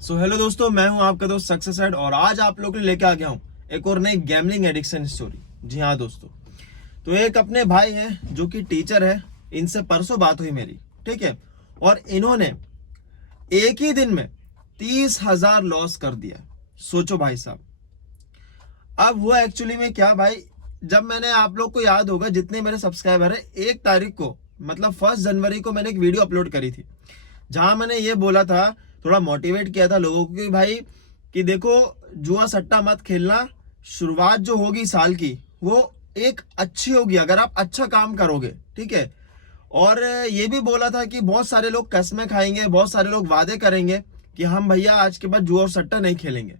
Hello दोस्तों, मैं हूं आपका दोस्त सक्सेस हेड और आज आप लोगों के लिए लेके आ गया हूं एक और नई गैमलिंग एडिक्शन स्टोरी। जी हाँ दोस्तों, तो एक अपने भाई हैं जो कि टीचर है। इनसे परसों बात हुई मेरी, ठीक है। और इन्होंने एक ही दिन में 30,000 लॉस कर दिया। सोचो भाई साहब। अब हुआ एक्चुअली में क्या भाई, जब मैंने, आप लोग को याद होगा जितने मेरे सब्सक्राइबर है, 1 तारीख को मतलब 1 जनवरी को मैंने एक वीडियो अपलोड करी थी जहां मैंने ये बोला था, थोड़ा मोटिवेट किया था लोगों को कि भाई कि देखो, जुआ सट्टा मत खेलना। शुरुआत जो होगी साल की वो एक अच्छी होगी अगर आप अच्छा काम करोगे, ठीक है। और ये भी बोला था कि बहुत सारे लोग कस्में खाएंगे, बहुत सारे लोग वादे करेंगे कि हम भैया आज के बाद जुआ और सट्टा नहीं खेलेंगे।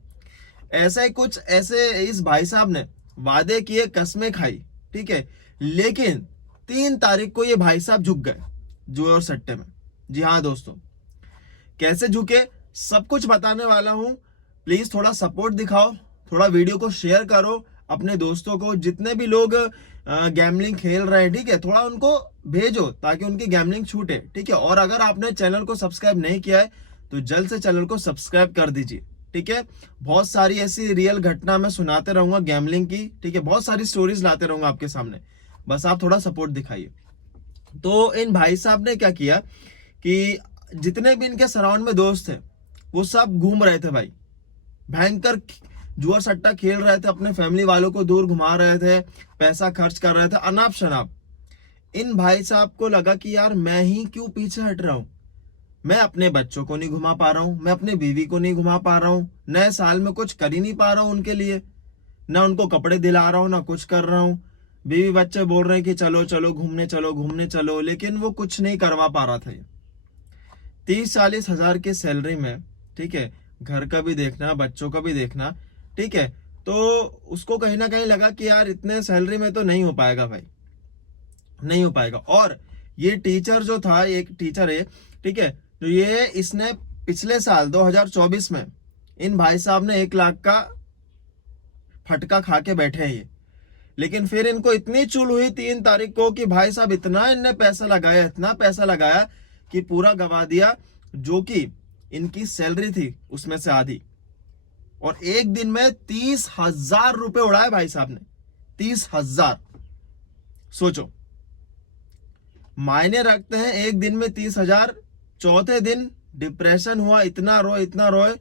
ऐसा ही कुछ ऐसे इस भाई साहब ने वादे किए, कस्में खाई, ठीक है। लेकिन 3 तारीख को ये भाई साहब झुक गए जुए और सट्टे में। जी हाँ दोस्तों, कैसे झुके सब कुछ बताने वाला हूं। प्लीज थोड़ा सपोर्ट दिखाओ, थोड़ा वीडियो को शेयर करो अपने दोस्तों को, जितने भी लोग गैमलिंग खेल रहे हैं, ठीक है। थोड़ा उनको भेजो ताकि उनकी गैमलिंग छूटे, ठीक है। और अगर आपने चैनल को सब्सक्राइब नहीं किया है तो जल्द से चैनल को सब्सक्राइब कर दीजिए, ठीक है। बहुत सारी ऐसी रियल घटना मैं सुनाते रहूंगा गैमलिंग की, ठीक है। बहुत सारी स्टोरीज लाते रहूंगा आपके सामने, बस आप थोड़ा सपोर्ट दिखाइए। तो इन भाई साहब ने क्या किया कि जितने भी इनके सराउंड में दोस्त थे वो सब घूम रहे थे भाई, भयंकर जुआ सट्टा खेल रहे थे, अपने फैमिली वालों को दूर घुमा रहे थे, पैसा खर्च कर रहे थे अनाप शनाप। इन भाई साहब को लगा कि यार मैं ही क्यों पीछे हट रहा हूं, मैं अपने बच्चों को नहीं घुमा पा रहा हूं, मैं अपने बीवी को नहीं घुमा पा रहा हूं, नए साल में कुछ कर ही नहीं पा रहा हूं उनके लिए, ना उनको कपड़े दिला रहा हूं ना कुछ कर रहा हूं। बीवी बच्चे बोल रहे हैं कि चलो चलो घूमने चलो घूमने चलो, लेकिन वो कुछ नहीं करवा पा रहा था ये। 30-40 हजार की सैलरी में, ठीक है, घर का भी देखना, बच्चों का भी देखना, ठीक है। तो उसको कहीं ना कहीं लगा कि यार इतने सैलरी में तो नहीं हो पाएगा भाई, नहीं हो पाएगा। और ये टीचर जो था, एक टीचर है, ठीक है, तो ये इसने पिछले साल 2024 में इन भाई साहब ने 1 लाख का फटका खा के बैठे हैं ये। लेकिन फिर इनको इतनी चुल हुई 3 तारीख को कि भाई साहब इतना इनने पैसा लगाया, इतना पैसा लगाया कि पूरा गवा दिया, जो कि इनकी सैलरी थी उसमें से आधी। और एक दिन में 30,000 रुपए उड़ाए भाई साहब ने, 30,000। सोचो, मायने रखते हैं एक दिन में 30,000। चौथे दिन डिप्रेशन हुआ, इतना रोए इतना रोए,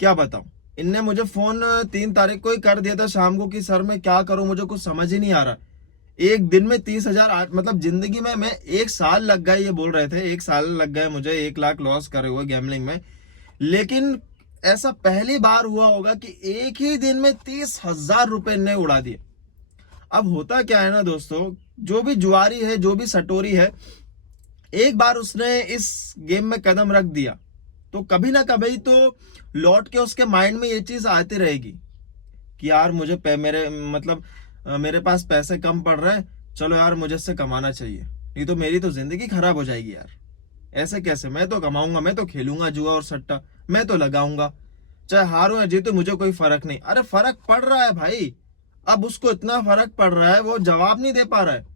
क्या बताऊं। इनने मुझे फोन 3 तारीख को ही कर दिया था शाम को कि सर मैं क्या करूं, मुझे कुछ समझ ही नहीं आ रहा। एक दिन में 30,000, मतलब जिंदगी में मैं 1 साल लग गए, ये बोल रहे थे 1 साल लग गए मुझे 1 लाख लॉस करे हुए गैमलिंग में। लेकिन ऐसा पहली बार हुआ होगा कि एक ही दिन में 30,000 रुपए ने उड़ा दिए। अब होता क्या है ना दोस्तों, जो भी जुआरी है, जो भी सटोरी है, एक बार उसने इस गेम में कदम रख दिया तो कभी ना कभी तो लौट के उसके माइंड में ये चीज आती रहेगी कि यार मुझे मेरे मतलब मेरे पास पैसे कम पड़ रहे हैं, चलो यार मुझे इससे कमाना चाहिए, नहीं तो मेरी तो जिंदगी खराब हो जाएगी यार। ऐसे कैसे, मैं तो कमाऊंगा, मैं तो खेलूंगा जुआ और सट्टा, मैं तो लगाऊंगा, चाहे हारूं या जीतूं मुझे कोई फर्क नहीं। अरे फर्क पड़ रहा है भाई, अब उसको इतना फर्क पड़ रहा है वो जवाब नहीं दे पा रहा है।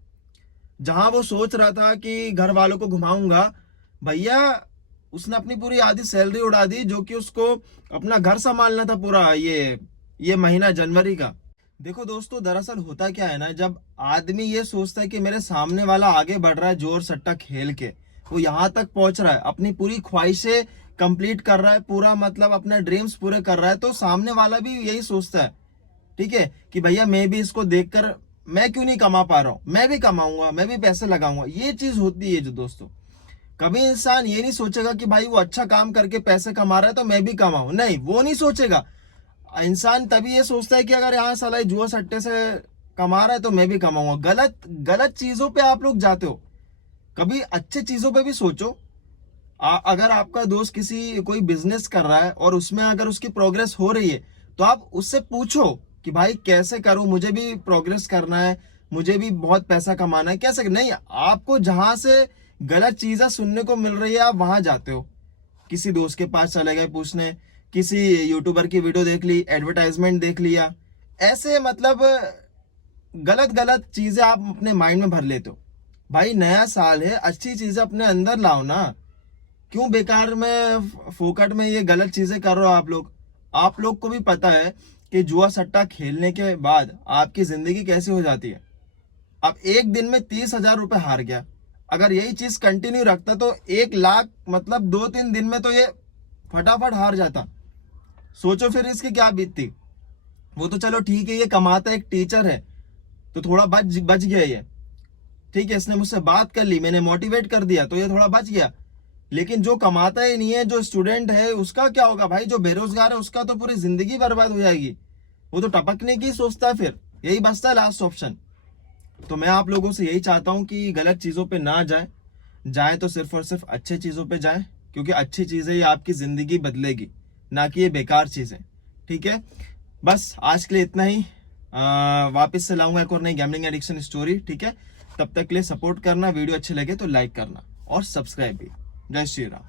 जहां वो सोच रहा था कि घर वालों को घुमाऊंगा, भैया उसने अपनी पूरी आधी सैलरी उड़ा दी, जो कि उसको अपना घर संभालना था पूरा ये महीना जनवरी का। देखो दोस्तों, दरअसल होता क्या है ना, जब आदमी ये सोचता है कि मेरे सामने वाला आगे बढ़ रहा है जोर सट्टा खेल के, वो यहाँ तक पहुंच रहा है, अपनी पूरी ख्वाहिशें कंप्लीट कर रहा है, पूरा मतलब अपने ड्रीम्स पूरे कर रहा है, तो सामने वाला भी यही सोचता है, ठीक है, कि भैया मैं भी इसको देखकर मैं क्यों नहीं कमा पा रहा हूं, मैं भी कमाऊंगा, मैं भी पैसे लगाऊंगा। ये चीज होती है जो दोस्तों, कभी इंसान ये नहीं सोचेगा कि भाई वो अच्छा काम करके पैसे कमा रहा है तो मैं भी कमाऊं, नहीं, वो नहीं सोचेगा। इंसान तभी ये सोचता है कि अगर यहाँ साला जुआ सट्टे से कमा रहा है तो मैं भी कमाऊंगा। गलत गलत चीजों पे आप लोग जाते हो, कभी अच्छे चीजों पे भी सोचो। अगर आपका दोस्त कोई बिजनेस कर रहा है और उसमें अगर उसकी प्रोग्रेस हो रही है तो आप उससे पूछो कि भाई कैसे करूं, मुझे भी प्रोग्रेस करना है, मुझे भी बहुत पैसा कमाना है, कैसे नहीं। आपको जहां से गलत चीजें सुनने को मिल रही है आप वहां जाते हो, किसी दोस्त के पास चले गए पूछने, किसी यूट्यूबर की वीडियो देख ली, एडवर्टाइजमेंट देख लिया, ऐसे मतलब गलत गलत चीजें आप अपने माइंड में भर लेते हो। भाई नया साल है, अच्छी चीजें अपने अंदर लाओ ना, क्यों बेकार में फोकट में ये गलत चीजें कर रहे हो आप लोग को भी पता है कि जुआ सट्टा खेलने के बाद आपकी जिंदगी कैसी हो जाती है। अब एक दिन में 30,000 रुपए हार गया, अगर यही चीज कंटिन्यू रखता तो 1 लाख मतलब 2-3 दिन में तो ये फटाफट हार जाता। सोचो फिर इसकी क्या बीतती। वो तो चलो ठीक है, ये कमाता है, एक टीचर है तो थोड़ा बच गया ये, ठीक है, इसने मुझसे बात कर ली, मैंने मोटिवेट कर दिया तो ये थोड़ा बच गया। लेकिन जो कमाता ही नहीं है, जो स्टूडेंट है, उसका क्या होगा भाई? जो बेरोजगार है उसका तो पूरी जिंदगी बर्बाद हो जाएगी। वो तो टपकने की सोचता है, फिर यही बचता है लास्ट ऑप्शन। तो मैं आप लोगों से यही चाहता हूं कि गलत चीजों पे ना जाए तो सिर्फ और सिर्फ अच्छे चीजों पे जाए, क्योंकि अच्छी चीजें ही आपकी जिंदगी बदलेगी, ना कि ये बेकार चीजें। ठीक है, बस आज के लिए इतना ही। वापस से लाऊंगा एक और नई गैम्बलिंग एडिक्शन स्टोरी। ठीक है, तब तक के लिए सपोर्ट करना, वीडियो अच्छे लगे तो लाइक करना और सब्सक्राइब भी। जय श्री राम।